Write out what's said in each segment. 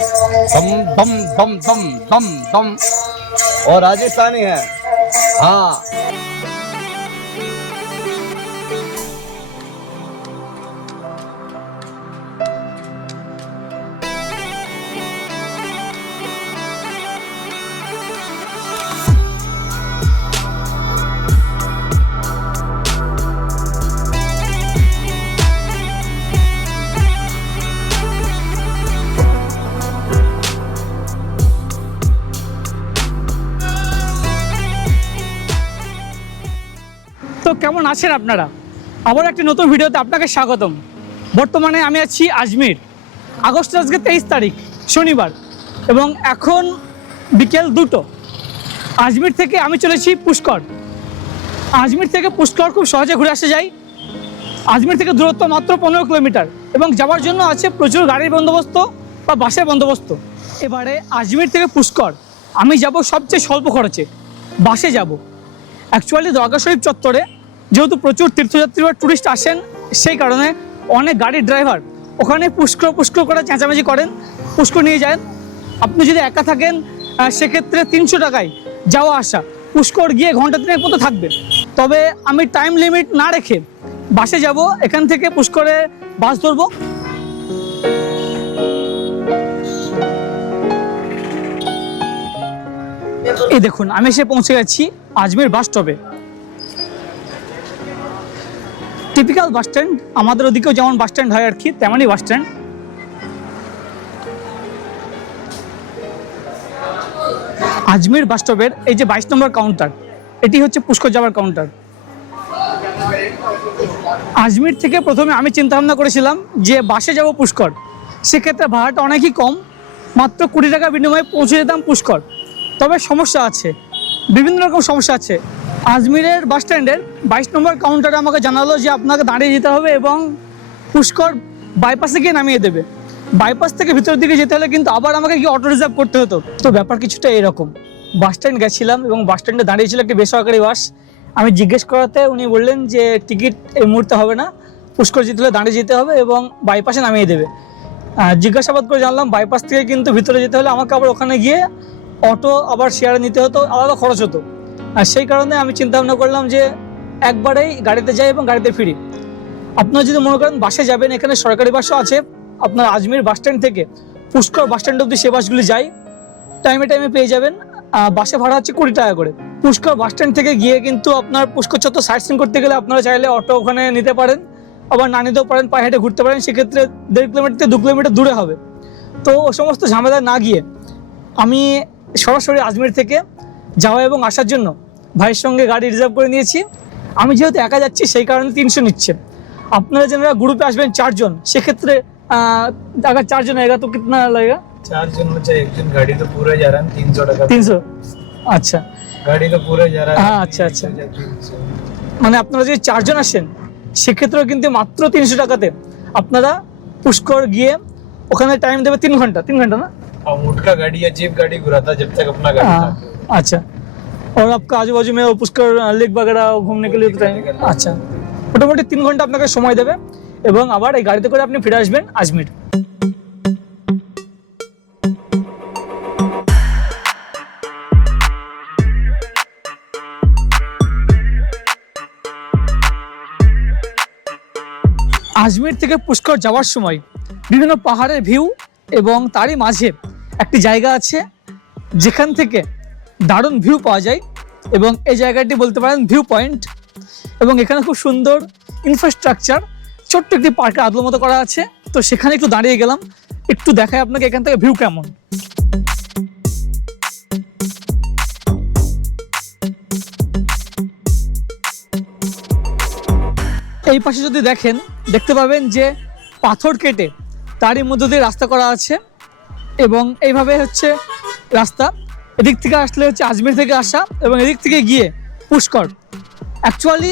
दम दम दम दम दम दम। और राजस्थानी है। हाँ। তো কেমন আছেন আপনারা? আবার একটি নতুন ভিডিওতে আপনাকে স্বাগতম। বর্তমানে আমি আছি আজমির। আগস্ট আজকে তেইশ তারিখ, শনিবার এবং এখন বিকেল দুটো। আজমির থেকে আমি চলেছি পুষ্কর। আজমির থেকে পুষ্কর খুব সহজে ঘুরে আসা যায়। আজমির থেকে দূরত্ব মাত্র পনেরো কিলোমিটার এবং যাওয়ার জন্য আছে প্রচুর গাড়ির বন্দোবস্ত বা বাসের বন্দোবস্ত। এবারে আজমির থেকে পুষ্কর, আমি যাব সবচেয়ে স্বল্প খরচে। বাসে যাব। অ্যাকচুয়ালি দরগা শরীফ চত্বরে যেহেতু প্রচুর তীর্থযাত্রী বা টুরিস্ট আসেন, সেই কারণে অনেক গাড়ির ড্রাইভার ওখানে পুষ্কর পুষ্কর করে চেঁচামেচি করেন, পুষ্কর নিয়ে যান। আপনি যদি একা থাকেন সেক্ষেত্রে তিনশো টাকায় যাওয়া আসা, পুষ্কর গিয়ে ঘণ্টা তিনেক মতো থাকবে। তবে আমি টাইম লিমিট না রেখে বাসে যাব, এখান থেকে পুষ্করে বাস ধরবো। এই দেখুন, আমি এসে পৌঁছে গেছি আজমির বাস স্টপে টিপিক্যাল বাস স্ট্যান্ড আমাদের ওদিকেও যেমন বাস স্ট্যান্ড হয় আর কি, তেমনই বাস স্ট্যান্ড আজমির বাস স্টপের এই যে বাইশ নম্বর কাউন্টার এটি হচ্ছে পুষ্কর যাওয়ার কাউন্টার আজমির থেকে প্রথমে আমি চিন্তা ভাবনা করেছিলাম যে বাসে যাব পুষ্কর। সেক্ষেত্রে ভাড়াটা অনেকই কম, মাত্র কুড়ি টাকা বিনিময়ে পৌঁছে যেতাম পুষ্কর। তবে সমস্যা আছে, বিভিন্ন রকম সমস্যা আছে। আজমিরের বাস স্ট্যান্ডের বাইশ নম্বর কাউন্টারে আমাকে জানালো যে আপনাকে দাঁড়িয়ে যেতে হবে এবং পুষ্কর বাইপাসে গিয়ে নামিয়ে দেবে। বাইপাস থেকে ভিতরের দিকে যেতে হলে কিন্তু আবার আমাকে কি অটো রিজার্ভ করতে হতো। তো ব্যাপার কিছুটা এরকম। বাস স্ট্যান্ড গেছিলাম এবং বাস স্ট্যান্ডে দাঁড়িয়েছিল একটি বেসরকারি বাস। আমি জিজ্ঞেস করাতে উনি বললেন যে টিকিট এই মুহূর্তে হবে না। পুষ্কর যেতে হলে দাঁড়িয়ে যেতে হবে এবং বাইপাসে নামিয়ে দেবে। জিজ্ঞাসাবাদ করে জানলাম বাইপাস থেকে কিন্তু ভিতরে যেতে হলে আমাকে আবার ওখানে গিয়ে অটো আবার শেয়ারে নিতে হতো, আলাদা খরচ হতো। আর সেই কারণে আমি চিন্তা ভাবনা করলাম যে একবারেই গাড়িতে যাই এবং গাড়িতে ফিরি। আপনারা যদি মনে করেন বাসে যাবেন, এখানে সরকারি বাসও আছে, আপনার আজমির বাস স্ট্যান্ড থেকে পুষ্কর বাস স্ট্যান্ড অব্দি সে বাসগুলি যায় টাইমে টাইমে পেয়ে যাবেন। বাসে ভাড়া হচ্ছে কুড়ি টাকা করে। পুষ্কর বাস স্ট্যান্ড থেকে গিয়ে কিন্তু আপনার পুষ্কর চত্বর সাইট সিন করতে গেলে আপনারা চাইলে অটো ওখানে নিতে পারেন, আবার না নিতেও পারেন, পায়ে হেঁটে ঘুরতে পারেন, সেক্ষেত্রে দেড় কিলোমিটার থেকে দু কিলোমিটার দূরে হবে। তো ও সমস্ত ঝামেলা না গিয়ে আমি সরাসরি আজমির থেকে যাওয়া এবং আসার জন্য ভাইয়ের সঙ্গে গাড়ি রিজার্ভ করে নিয়েছি আমি যেহেতু একা যাচ্ছি সেই কারণে তিনশো নিচ্ছে আপনারা যারা গ্রুপে আসবেন চারজন সেক্ষেত্রে আহ, अगर চারজন आएगा तो कितना लगेगा चार जन हो चाहे एक जन गाड़ी तो पूरा जा रहा है तीन सौ टका তিনশো আচ্ছা गाड़ी का पूरा जा रहा है हाँ, अच्छा, अच्छा। 300 या 300 মানে আপনারা যদি চারজন আসেন সেক্ষেত্রেও কিন্তু মাত্র তিনশো টাকাতে আপনারা পুষ্কর গিয়ে ওখানে টাইম দেবে তিন ঘন্টা তিন ঘন্টা না और ऊँट का गाड़ी या जीप गाड़ी घुराता जब तक और आपका आजू बाजू में वो पुष्कर लेक वगैरह घूमने के लिए तो टाइम আচ্ছা মোটামুটি তিন ঘন্টা আপনাকে সময় দেবে এবং আবার এই গাড়িতে করে আপনি ফিরে আসবেন আজমির আজমির থেকে পুষ্কর যাওয়ার সময় বিভিন্ন পাহাড়ের ভিউ এবং তারই মাঝে একটি জায়গা আছে যেখান থেকে দারুণ ভিউ পাওয়া যায় এবং এই জায়গাটি বলতে পারেন ভিউ পয়েন্ট এবং এখানে খুব সুন্দর ইনফ্রাস্ট্রাকচার ছোট্ট একটি পার্কের আদলো মতো করা আছে। তো সেখানে একটু দাঁড়িয়ে গেলাম, একটু দেখায় আপনাকে এখান থেকে ভিউ কেমন। এই পাশে যদি দেখেন, দেখতে পাবেন যে পাথর কেটে তারই মধ্য দিয়ে রাস্তা করা আছে এবং এইভাবে হচ্ছে রাস্তা। এদিক থেকে আসলে হচ্ছে আজমির থেকে আসা এবং এদিক থেকে গিয়ে পুষ্কর। অ্যাকচুয়ালি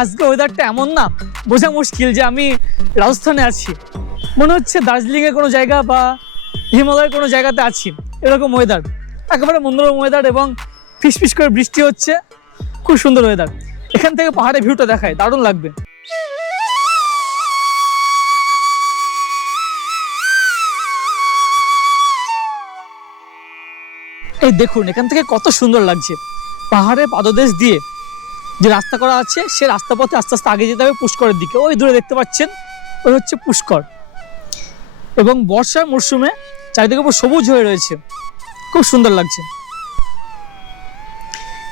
আজকে ওয়েদারটা এমন না, বোঝা মুশকিল যে আমি রাজস্থানে আছি। মনে হচ্ছে দার্জিলিংয়ের কোনো জায়গা বা হিমালয়ের কোনো জায়গাতে আছি, এরকম ওয়েদার একেবারে মনোরম ওয়েদার এবং ফিসফিস করে বৃষ্টি হচ্ছে, খুব সুন্দর ওয়েদার এখান থেকে পাহাড়ের ভিউটা দেখায়, দারুণ লাগবে। এই দেখুন, এখান থেকে কত সুন্দর লাগছে। পাহাড়ের পাদদেশ দিয়ে যে রাস্তা করা আছে, সে রাস্তা পথে আস্তে আস্তে আগে যেতে হবে পুষ্করের দিকে। ওই দূরে দেখতে পাচ্ছেন, ওই হচ্ছে পুষ্কর। এবং বর্ষার মরশুমে চারিদিকে পুরো সবুজ হয়ে রয়েছে। খুব সুন্দর লাগছে।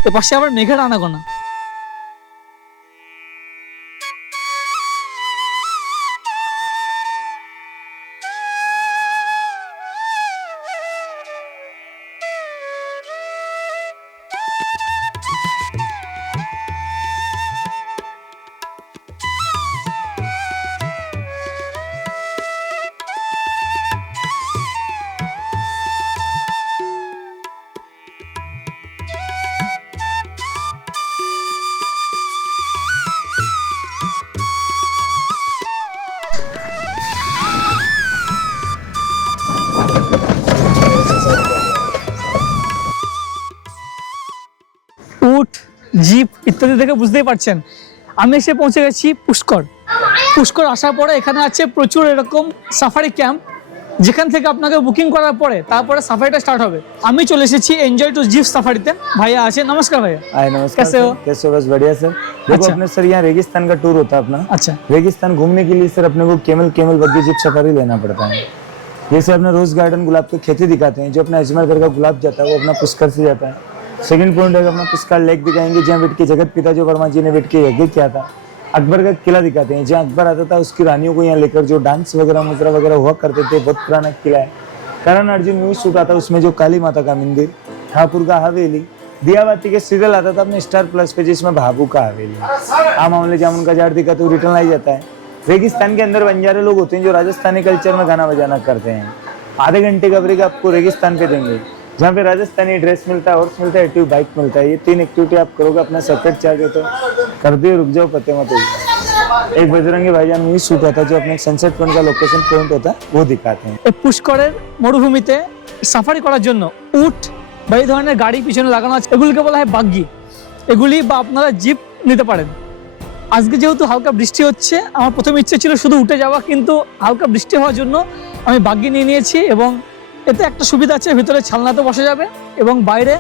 এ পাশে আবার মেঘের আনাগোনা। জিপ ইত্যাদি থেকে বুঝতেই পারছেন আমি এসে পৌঁছে গেছি পুষ্কর পুষ্কর আসার পরে এখানে আছে প্রচুর এরকম সাফারি ক্যাম্প যেখান থেকে আপনাকে বুকিং করার পরে তারপরে সাফারিটা স্টার্ট হবে আমি চলে এসেছি এনজয় টু জিপ সাফারিতে ভাইয়া আছে নমস্কার ভাইয়া हाय नमस्कार कैसे सर। हो? कैसे हो बस बढ़िया सर देखो अच्छा। अपने सर यहाँ रेगिस्तान का टूर होता है अपना আচ্ছা रेगिस्तान घूमने के लिए सर अपने को camel camel buggy jeep safari लेना पड़ता है जैसे अपने रोज गार्डन गुलाब की खेती दिखाते हैं जो अपना अजमेर का गुलाब जाता है वो अपना पुष्कर से जाता है सेकंड पॉइंट है अपना पुष्कर लेक दिखाएँगे? जहाँ बैठ के जगत पिता जो वर्मा जी ने बैठ के यज्ञ किया था। अकबर का किला दिखाते हैं। जहाँ अकबर आता था, उसकी रानियों को यहाँ लेकर जो डांस वगैरह मुद्रा वगैरह हुआ करते थे, बहुत पुराना किला है। करण अर्जुन न्यूज़ शूट आता उसमें जो काली माता का मंदिर ठाकुर का हवेली, दियाबाती के सीरियल आता था अपने स्टार प्लस पे, जिसमें भाबू का हवेली। आम मामले जामुन का झाड़ दिखा तो रिटर्न ही जाता है। रेगिस्तान के अंदर बंजारे लोग होते हैं, जो राजस्थानी कल्चर में गाना बजाना करते हैं। आधे घंटे का ब्रेक आपको रेगिस्तान पे देंगे। जहाँ पे राजस्थानी ड्रेस मिलता है हॉर्स मिलता है एक्टिव बाइक मिलता है ये तीन एक्टिविटी आप करोगे अपना सेपरेट चार्ज होता है कर दिए रुक जाओ पते मत हो एक बजरंगी भाईजान मूवी शूट होता है जो अपने सनसेट पॉइंट का लोकेशन पॉइंट होता है वो दिखाते हैं এই পুষ্করের মরুভূমিতে সাফারি করার জন্য উট বা এই ধরনের গাড়ি পিছনে লাগানো আছে এগুলিকে বলা হয় বাগ্গি এগুলি বা আপনারা জিপ নিতে পারেন আজকে যেহেতু হালকা বৃষ্টি হচ্ছে আমার প্রথম ইচ্ছে ছিল শুধু উঠে যাওয়া কিন্তু হালকা বৃষ্টি হওয়ার জন্য আমি বাগ্গি নিয়ে নিয়েছি এবং এতে একটা সুবিধা আছে, ভিতরে ছালনাতে বসা যাবে এবং বাইরে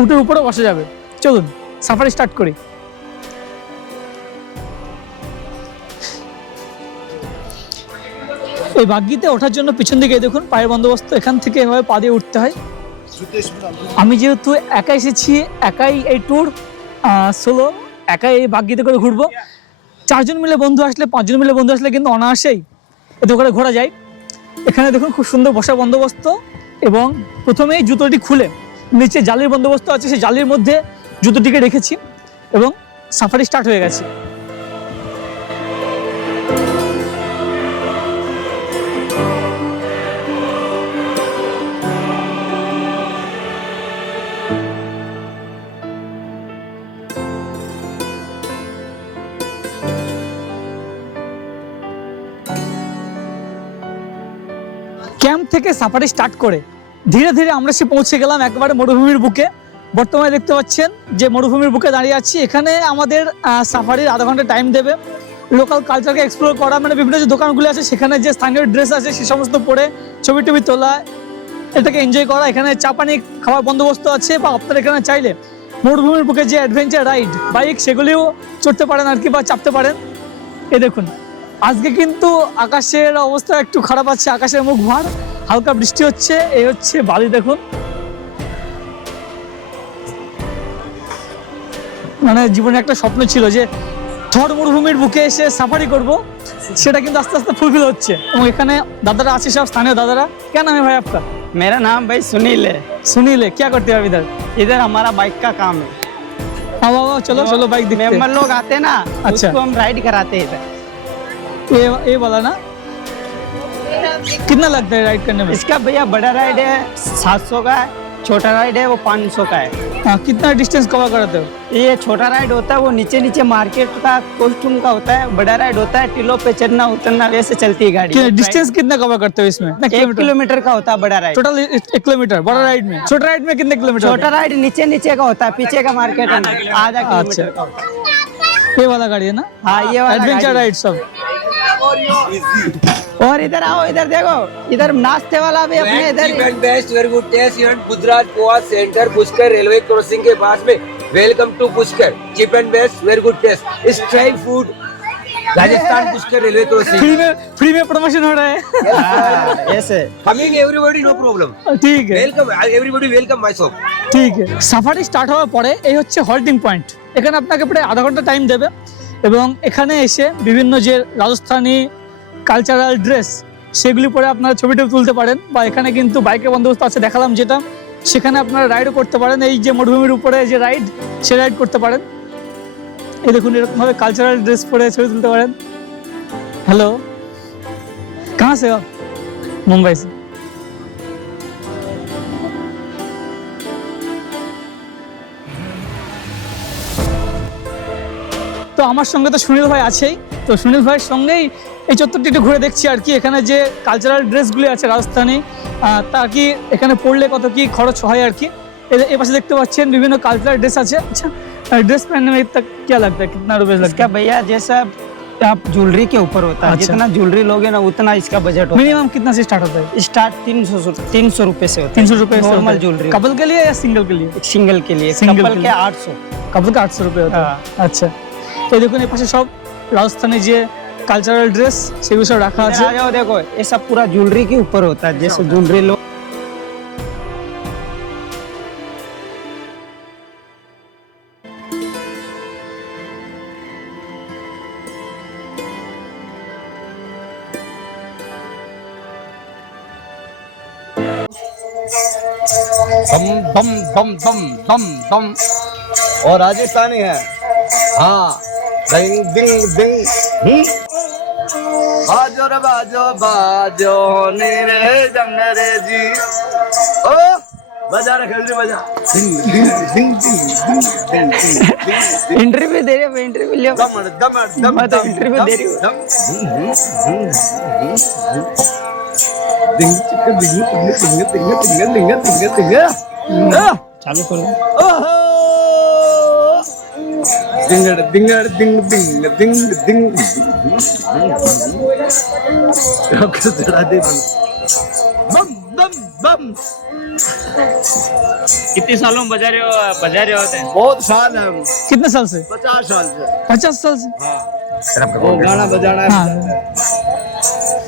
উটের উপরে বসা যাবে। চলুন, সাফারি স্টার্ট করি। এই বাগ্গিতে ওঠার জন্য পিছন দিকে দেখুন, পায়ের বন্দোবস্ত, এখান থেকে এভাবে পা দিয়ে উঠতে হয়। আমি যেহেতু একা এসেছি, একাই এই ট্যুর সোলো একাই এই বাগ্গিতে করে ঘুরবো। চারজন মিলে বন্ধু আসলে, পাঁচজন মিলে বন্ধু আসলে কিন্তু অনায়াসেই এতে করে ঘোরা যায়। এখানে দেখুন খুব সুন্দর বসার বন্দোবস্ত এবং প্রথমেই জুতোটি খুলে নিচে জালির বন্দোবস্ত আছে, সেই জালির মধ্যে জুতোটিকে রেখেছি এবং সাফারি স্টার্ট হয়ে গেছে। থেকে সাফারি স্টার্ট করে, ধীরে ধীরে আমরা সে পৌঁছে গেলাম একবারে মরুভূমির বুকে। বর্তমানে দেখতে পাচ্ছেন যে মরুভূমির বুকে দাঁড়িয়ে আছি। এখানে আমাদের সাফারির আধা ঘণ্টা টাইম দেবে। লোকাল কালচারকে এক্সপ্লোর করা মানে বিভিন্ন যে দোকানগুলো আছে, সেখানে যে স্থানীয় ড্রেস আছে, সে সমস্ত পরে ছবি টবি তোলা, এটাকে এনজয় করা। এখানে চা পানি খাওয়ার বন্দোবস্ত আছে, বা আপনারা এখানে চাইলে মরুভূমির বুকে যে অ্যাডভেঞ্চার রাইড বাইক সেগুলিও চড়তে পারেন আর কি, বা চাপতে পারেন। এ দেখুন, আজকে কিন্তু আকাশের অবস্থা একটু খারাপ আছে, আকাশের মুখ ভার। হালকা বৃষ্টি হচ্ছে এই হচ্ছে বালি দেখুন মানে জীবনে একটা স্বপ্ন ছিল যে থর মরুভূমির বুকে এসে সাফারি করব সেটা কিন্তু আস্তে আস্তে ফুলফিল হচ্ছে এবং এখানে দাদারা আছে সব স্থানীয় দাদারা क्या नाम है भाई आपका मेरा नाम भाई सुनील है सुनील है क्या करते हो आप इधर इधर हमारा बाइक का काम है आओ आओ चलो चलो बाइक दिखते मेंबर हैं। लोग आते हैं ना अच्छा। उसको हम राइड कराते हैं इधर ये ये वाला ना कितना लगता है राइड करने में? इसका भैया बड़ा राइड है सात सौ का है छोटा राइड है वो पाँच सौ का है। हाँ कितना डिस्टेंस कवर कराते हो? ये छोटा राइड होता है वो नीचे नीचे मार्केट का कॉस्ट्यूम का होता है बड़ा राइड होता है टिलो पे चढ़ना उतरना वैसे चलती है गाड़ी। डिस्टेंस कितना कवर करते हो इसमें? एक किलोमीटर का होता है बड़ा राइड टोटल एक किलोमीटर बड़ा राइड में। छोटा राइड में कितने किलोमीटर छोटा राइड नीचे नीचे का होता है पीछे का मार्केट ना, आधा अच्छा। ये वाला गाड़ी है ना? हाँ ये वाला एडवेंचर राइड सब। और इधर आओ इधर देखो इधर नाश्ते वाला भी अपने इधर cheap and best very good taste even Gujarat Goa centre Pushkar railway crossing के पास में welcome to Pushkar cheap and best very good taste street food Rajasthan Pushkar railway crossing free में फ्री में प्रमोशन हो रहा है हाँ, ऐसे कमिंग एवरीबॉडी नो प्रॉब्लम ঠিক আছে welcome everybody welcome my shop ঠিক আছে সাফারি স্টার্ট হওয়ার পরে এই হচ্ছে হল্টিং পয়েন্ট এখানে আপনাকে প্রায় আধা ঘন্টা টাইম দেবে এবং এখানে এসে বিভিন্ন যে রাজস্থানী কালচারাল ড্রেস সেগুলি পরে আপনারা ছবিটা তুলতে পারেন বা এখানে কিন্তু বাইকের বন্দোবস্ত আছে, দেখালাম যেটা। সেখানে আপনারা রাইডও করতে পারেন, এই যে মরুভূমির উপরে যে রাইড সে রাইড করতে পারেন। এই দেখুন এরকমভাবে কালচারাল ড্রেস পরে ছবি তুলতে পারেন। হ্যালো কাহা সে মুম্বাই সে। তো আমার সঙ্গে তো সুনীল ভাই আছেই তো সুনীল ভাইয়ের সঙ্গেই এই চত্বরটি একটু ঘুরে দেখছি আর কি এখানে যে কালচারাল ড্রেসগুলি আছে রাজস্থানী আহ, তা কি এখানে পড়লে কত কি খরচ হয় আর কি এ- এ পাশে দেখতে পাচ্ছেন বিভিন্ন কালচারাল ড্রেস আছে আচ্ছা ड्रेस पहनने में इतना क्या लगता है कितना रुपए लगता इसका भैया जैसा आप ज्वेलरी के ऊपर होता है अच्छा। जितना ज्वेलरी लोगे ना उतना इसका बजट है होता मिनिमम कितना से स्टार्ट होता है है स्टार्ट तीन सौ तीन सौ रुपए से होता तीन सौ रुपए नॉर्मल ज्वेलरी कपल के लिए या सिंगल के लिए सिंगल के लिए Single कपल के के लिए। आठ सौ কাপল কে আটশো রুপে হতো হ্যাঁ। আচ্ছা এই দেখুন এই পাশে সব রাজস্থানী যে কালচারাল ড্রেস সেগুলো সব রাখা আছে आ जाओ देखो ये सब पूरा ज्वेलरी के ऊपर होता है जैसे ज्वेलरी लो दम दम दम दम दम दम और राजस्थानी है हाँ डिंग डिंग डिंग? बाजो रे बाजो बाजो नीरे जंग रे जी। ओ बजा रे खिलजी बजा। इंटरव्यू दे रहे हो इंटरव्यू लियो दम दम दम मैं तो इंटरव्यू दे रही हूँ। डिंग चिक डिंग डिंग डिंग डिंग डिंग डिंग डिंग डिंग चालू करो। ओहो। डिंगड़ डिंगड़ डिंग डिंग डिंग डिंग रख जरा दे बम बम बम कितने सालों में बजा रहे हो बजा रहे होते हैं बहुत साल है हम कितने साल से पचास साल से पचास साल से वो गाना बजाना हाँ है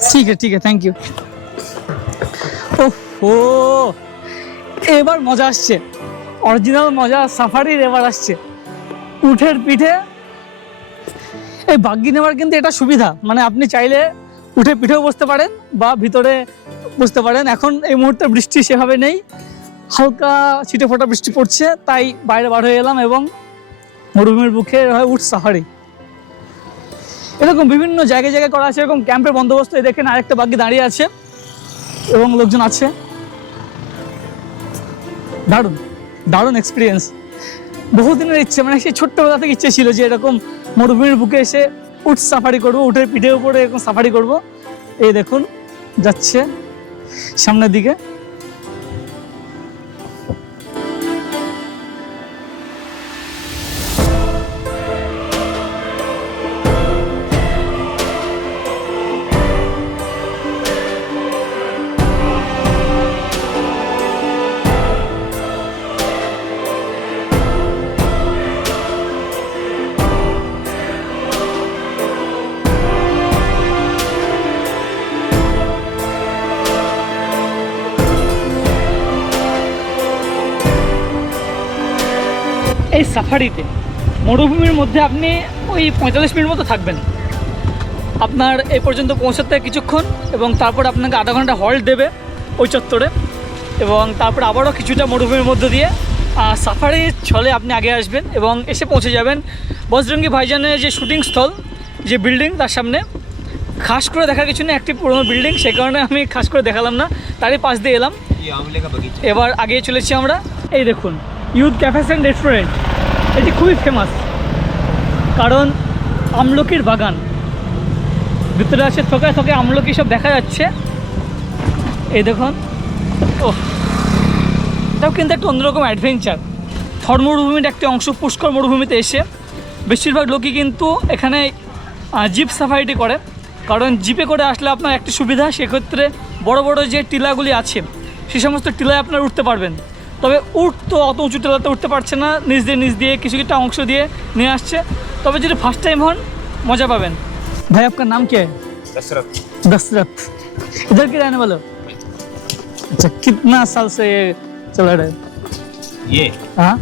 ঠিক আছে ঠিক আছে থ্যাংক ইউ ও এবার মজা আসছে অরিজিনাল মজা সাফারির এবার আসছে উঠের পিঠে? এই বাগ্যি নেওয়ার কিন্তু এটা সুবিধা। মানে আপনি চাইলে উঠে পিঠেও বসতে পারেন বা ভিতরে বসতে পারেন। এখন এই মুহূর্তে বৃষ্টি সেভাবে নেই। হালকা ছিটে ফোটা বৃষ্টি পড়ছে, তাই বাইরে বার হয়ে এলাম এবং মরুভূমির বুকে হয় উঠ সাহারি এরকম বিভিন্ন জায়গায় জায়গায় করা আছে, এরকম ক্যাম্পের বন্দোবস্ত। এই দেখেন আরেকটা বাগ্যি দাঁড়িয়ে আছে এবং লোকজন আছে। দারুণ দারুণ এক্সপিরিয়েন্স বহুদিনের ইচ্ছে মানে সেই ছোট্টবেলা থেকে ইচ্ছে ছিল যে এরকম মরুভূমির বুকে এসে উঠ সাফারি করব উঠের পিঠে উপরে এরকম সাফারি করব। এই দেখুন, যাচ্ছে সামনের দিকে। সাফারিতে। মরুভূমির মধ্যে আপনি ওই পঁয়তাল্লিশ মিনিট মতো থাকবেন। আপনার এ পর্যন্ত পৌঁছাতে কিছুক্ষণ এবং তারপর আপনাকে আধা ঘণ্টা হল্ট দেবে ওই চত্বরে এবং তারপর আবারও কিছুটা মরুভূমির মধ্য দিয়ে সাফারির ছলে আপনি আগে আসবেন এবং এসে পৌঁছে যাবেন বজরঙ্গি ভাইজানের যে শুটিং স্থল যে বিল্ডিং তার সামনে। খাস করে দেখার কিছু না একটি পুরনো বিল্ডিং সে কারণে আমি খাস করে দেখালাম না তারই পাশ দিয়ে এলাম। এবার আগে চলেছি আমরা। এই দেখুন ইউথ ক্যাফেস অ্যান্ড রেস্টুরেন্ট। এটি খুবই ফেমাস কারণ আমলকির বাগান। ভিতরে আছে থোকায় থোকায় আমলকি সব দেখা যাচ্ছে। এই দেখুন। ও এটাও কিন্তু একটা অন্যরকম অ্যাডভেঞ্চার থর মরুভূমির একটি অংশ পুষ্কর মরুভূমিতে এসে বেশিরভাগ লোকই কিন্তু এখানে জিপ সাফারিটি করে। কারণ জিপে করে আসলে আপনার একটি সুবিধা, সেক্ষেত্রে বড় বড় যে টিলাগুলি আছে, সে সমস্ত টিলায় আপনারা উঠতে পারবেন। তবে উঠ তো অত উঁচু টিলাতে উঠতে পারছে না নিচ দিয়ে নিচ দিয়ে কিছু কিছু অংশ দিয়ে নিয়ে আসছে তবে যদি ফার্স্ট টাইম হন মজা পাবেন ভাই আপনার নাম কে दशरथ दशरथ इधर के रहने वाले हो अच्छा कितना साल से ये चल रहा है ये हाँ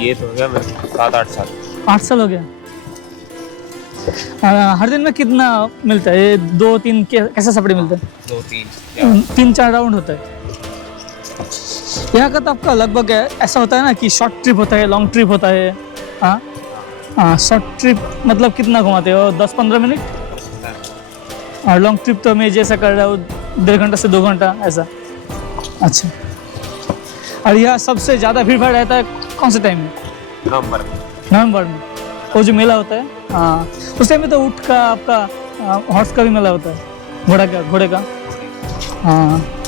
ये तो हो गया मेरे को सात आठ साल आठ साल हो गया और हर दिन में कितना मिलता है ये दो तीन के- कैसा सपड़ी मिलता है दो तीन तीन चार राउंड होता है यहाँ का तो आपका लगभग ऐसा होता है ना कि शॉर्ट ट्रिप होता है लॉन्ग ट्रिप होता है। हाँ? हाँ शॉर्ट ट्रिप मतलब कितना घुमाते हो? दस पंद्रह मिनट और लॉन्ग ट्रिप तो मैं जैसा कर रहा हूँ डेढ़ घंटा से दो घंटा ऐसा। अच्छा। और यह सबसे ज़्यादा भीड़ भाड़ रहता है कौन से टाइम में? नवंबर नवंबर में। वो जो मेला होता है? हाँ। उस टाइम में तो ऊँट का आपका हॉर्स का भी मेला होता है। घोड़ा का घोड़े का। हाँ।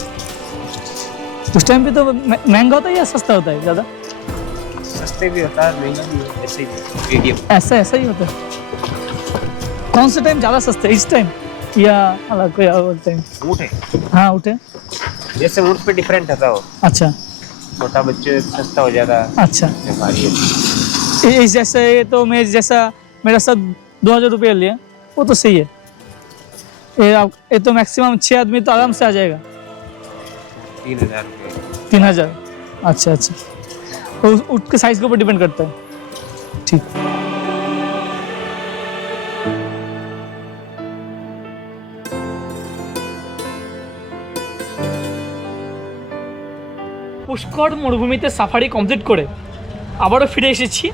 उस टाइम पे तो महँगा होता है या सस्ता होता है ज़्यादा सस्ते भी होता है महँगा भी होता है ऐसे ही ऐसा ऐसा ही होता है। कौन सा टाइम ज़्यादा सस्ता है? इस टाइम या अलग कोई और टाइम ऊँट है। हाँ। उठे जैसे ऊँट पे डिफरेंट होता है अच्छा। छोटा बच्चे सस्ता हो जाता है। अच्छा। ये जैसे ये तो मैं जैसा मेरा सब दो हज़ार रुपये लिया वो तो सही है। ये तो मैक्सिमम छः आदमी तो आराम से आ जाएगा। तीन हजार रुपये तीन हज़ार अच्छा अच्छा तो उस ऊँट के साइज़ के ऊपर डिपेंड करता है ठीक পুষ্কর মরুভূমিতে সাফারি কমপ্লিট করে আবারও ফিরে এসেছি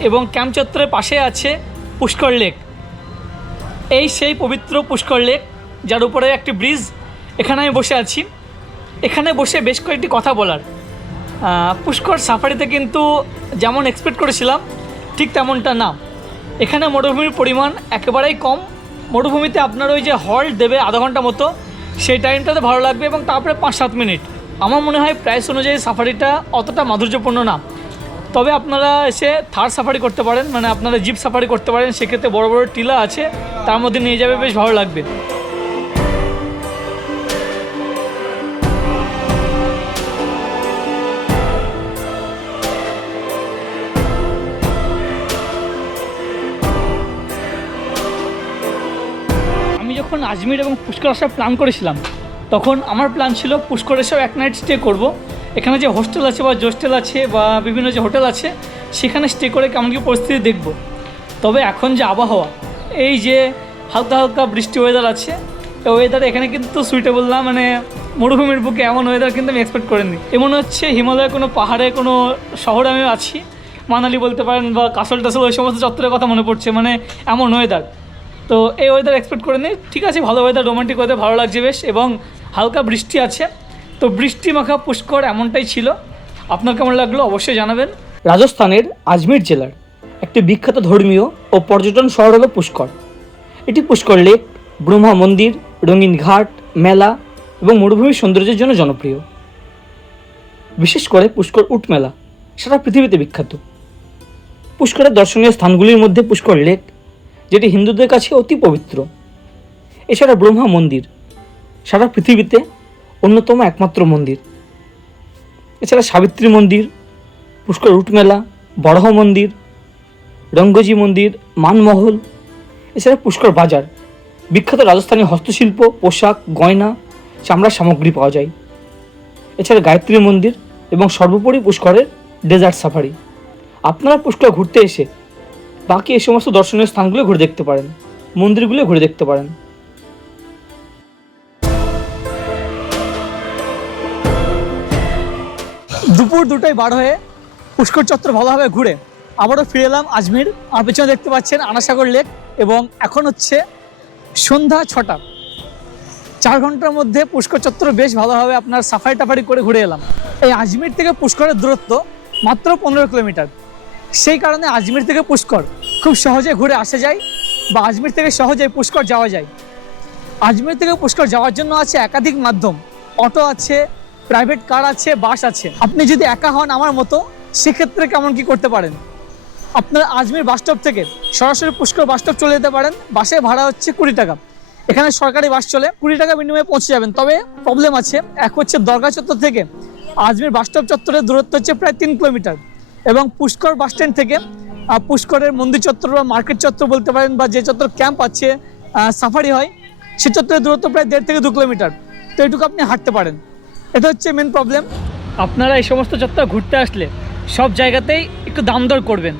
এবং ক্যাম্প চত্বরের পাশে আছে পুষ্কর লেক এই সেই পবিত্র পুষ্কর লেক যার উপরে একটি ব্রিজ এখানে আমি বসে আছি এখানে বসে বেশ কয়েকটি কথা বলার। পুষ্কর সাফারিতে কিন্তু যেমন এক্সপেক্ট করেছিলাম, ঠিক তেমনটা না। এখানে মরুভূমির পরিমাণ একেবারেই কম। মরুভূমিতে আপনার ওই যে হল্ট দেবে আধা ঘণ্টা মতো, সেই টাইমটাতে ভালো লাগবে এবং তারপরে পাঁচ সাত মিনিট। আমার মনে হয় প্রাইস অনুযায়ী সাফারিটা অতটা মাধুর্যপূর্ণ না। তবে আপনারা এসে থার্ড সাফারি করতে পারেন মানে আপনারা জিপ সাফারি করতে পারেন, সেক্ষেত্রে বড় বড় টিলা আছে, তার মধ্যে নিয়ে যাবে, বেশ ভালো লাগবে। আজমির এবং পুষ্কর আসার প্ল্যান করেছিলাম। তখন আমার প্ল্যান ছিল পুষ্কর এসেও এক নাইট স্টে করব। এখানে যে হোস্টেল আছে বা জোস্টেল আছে বা বিভিন্ন যে হোটেল আছে, সেখানে স্টে করে কেমন কী পরিস্থিতি দেখব। তবে এখন যে আবহাওয়া, এই যে হালকা হালকা বৃষ্টি ওয়েদার আছে, এই ওয়েদার এখানে কিন্তু সুইটেবল না মানে মরুভূমির বুকে এমন ওয়েদার কিন্তু আমি এক্সপেক্ট করিনি। এমন হচ্ছে হিমালয়ের কোনো পাহাড়ে, কোনো শহরে আমি আছি, মানালি বলতে পারেন বা কাসল টাসল ওই সমস্ত চত্বরের কথা মনে পড়ছে মানে এমন ওয়েদার তো এই ওয়েদার এক্সপেক্ট করে নিই ঠিক আছে, ভালো ওয়েদার রোমান্টিক ওয়েদার ভালো লাগছে বেশ, এবং হালকা বৃষ্টি আছে। তো বৃষ্টি মাখা পুষ্কর এমনটাই ছিল। আপনার কেমন লাগল অবশ্যই জানাবেন। রাজস্থানের আজমির জেলার একটি বিখ্যাত ধর্মীয় ও পর্যটন শহর হলো পুষ্কর। এটি পুষ্কর লেক, ব্রহ্মা মন্দির, রঙিন ঘাট, মেলা এবং মরুভূমির সৌন্দর্যের জন্য জনপ্রিয়। বিশেষ করে পুষ্কর উট মেলা, সারা পৃথিবীতে বিখ্যাত। পুষ্করের দর্শনীয় স্থানগুলির মধ্যে পুষ্কর লেক যেটি হিন্দুদের কাছে অতি পবিত্র। এছাড়া ব্রহ্মা মন্দির, সারা পৃথিবীতে অন্যতম একমাত্র মন্দির। এছাড়া সাবিত্রী মন্দির, পুষ্কর রুট মেলা, বড়হ মন্দির, রঙ্গজি মন্দির, মানমহল, এছাড়া পুষ্কর বাজার, বিখ্যাত রাজস্থানী হস্তশিল্প, পোশাক, গয়না চামড়ার সামগ্রী পাওয়া যায়। এছাড়া গায়ত্রী মন্দির এবং সর্বোপরি পুষ্করের ডেজার্ট সাফারি আপনারা পুষ্কর ঘুরতে এসে বাকি এই সমস্ত দর্শনীয় স্থানগুলো ঘুরে দেখতে পারেন, মন্দিরগুলো ঘুরে দেখতে পারেন। দুপুর দুটোয় বার হয়ে পুষ্কর চত্বর ভালোভাবে ঘুরে আবারও ফিরে এলাম আজমির। আর পেছনে দেখতে পাচ্ছেন আনাসাগর লেক এবং এখন হচ্ছে সন্ধ্যা ছটা। চার ঘণ্টার মধ্যে পুষ্কর চত্বর বেশ ভালোভাবে আপনার সাফারি টাফারি করে ঘুরে এলাম। এই আজমির থেকে পুষ্করের দূরত্ব মাত্র পনেরো কিলোমিটার। সেই কারণে আজমির থেকে পুষ্কর খুব সহজে ঘুরে আসা যায় বা আজমির থেকে সহজে পুষ্কর যাওয়া যায়। আজমির থেকে পুষ্কর যাওয়ার জন্য আছে একাধিক মাধ্যম। অটো আছে প্রাইভেট কার আছে বাস আছে। আপনি যদি একা হন আমার মতো, সেক্ষেত্রে কেমন কি করতে পারেন? আপনার আজমির বাসস্টপ থেকে সরাসরি পুষ্কর বাস স্টপ চলে যেতে পারেন। বাসে ভাড়া হচ্ছে কুড়ি টাকা। এখানে সরকারি বাস চলে, কুড়ি টাকা বিনিময়ে পৌঁছে যাবেন। তবে প্রবলেম আছে, এক হচ্ছে দরগা চত্বর থেকে আজমির বাসস্টপ চত্বরের দূরত্ব হচ্ছে প্রায় তিন কিলোমিটার এবং পুষ্কর বাস স্ট্যান্ড থেকে পুষ্করের মন্দির চত্বর বা মার্কেট চত্বর বলতে পারেন বা যে চত্বর ক্যাম্প আছে সাফারি হয়, সে চত্বরের দূরত্ব প্রায় দেড় থেকে দু কিলোমিটার। তো এটুকু আপনি হাঁটতে পারেন। এটা হচ্ছে মেন প্রবলেম আপনারা এই সমস্ত চত্বর ঘুরতে আসলে সব জায়গাতেই একটু দাম দর করবেন।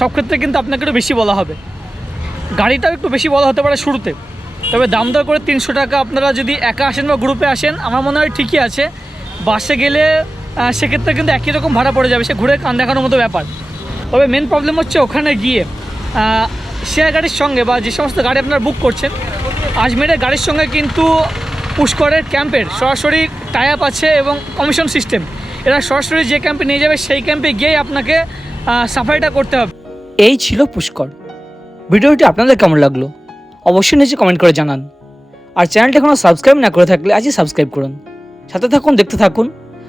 সব ক্ষেত্রে কিন্তু আপনাকে একটু বেশি বলা হবে। গাড়িটাও একটু বেশি বলা হতে পারে শুরুতে। তবে দাম দর করে তিনশো টাকা আপনারা যদি একা আসেন বা গ্রুপে আসেন, আমার মনে হয় ঠিকই আছে। বাসে গেলে সেক্ষেত্রে কিন্তু একই রকম ভাড়া পড়ে যাবে। সে ঘুরে কান দেখানোর মতো ব্যাপার। তবে মেন প্রবলেম হচ্ছে ওখানে গিয়ে শেয়ার গাড়ির সঙ্গে বা যে সমস্ত গাড়ি আপনারা বুক করছেন, আজমেরের গাড়ির সঙ্গে কিন্তু পুষ্করের ক্যাম্পের সরাসরি টাই আপ আছে এবং কমিশন সিস্টেম এরা সরাসরি যে ক্যাম্পে নিয়ে যাবে, সেই ক্যাম্পে গিয়েই আপনাকে সাফারিটা করতে হবে। এই ছিল পুষ্কর। ভিডিওটি আপনাদের কেমন লাগল? অবশ্যই নিচে কমেন্ট করে জানান। আর চ্যানেলটা এখনও সাবস্ক্রাইব না করে থাকলে আজই সাবস্ক্রাইব করুন। সাথে থাকুন, দেখতে থাকুন।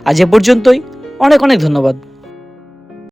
আজ এ পর্যন্তই। অনেক অনেক ধন্যবাদ।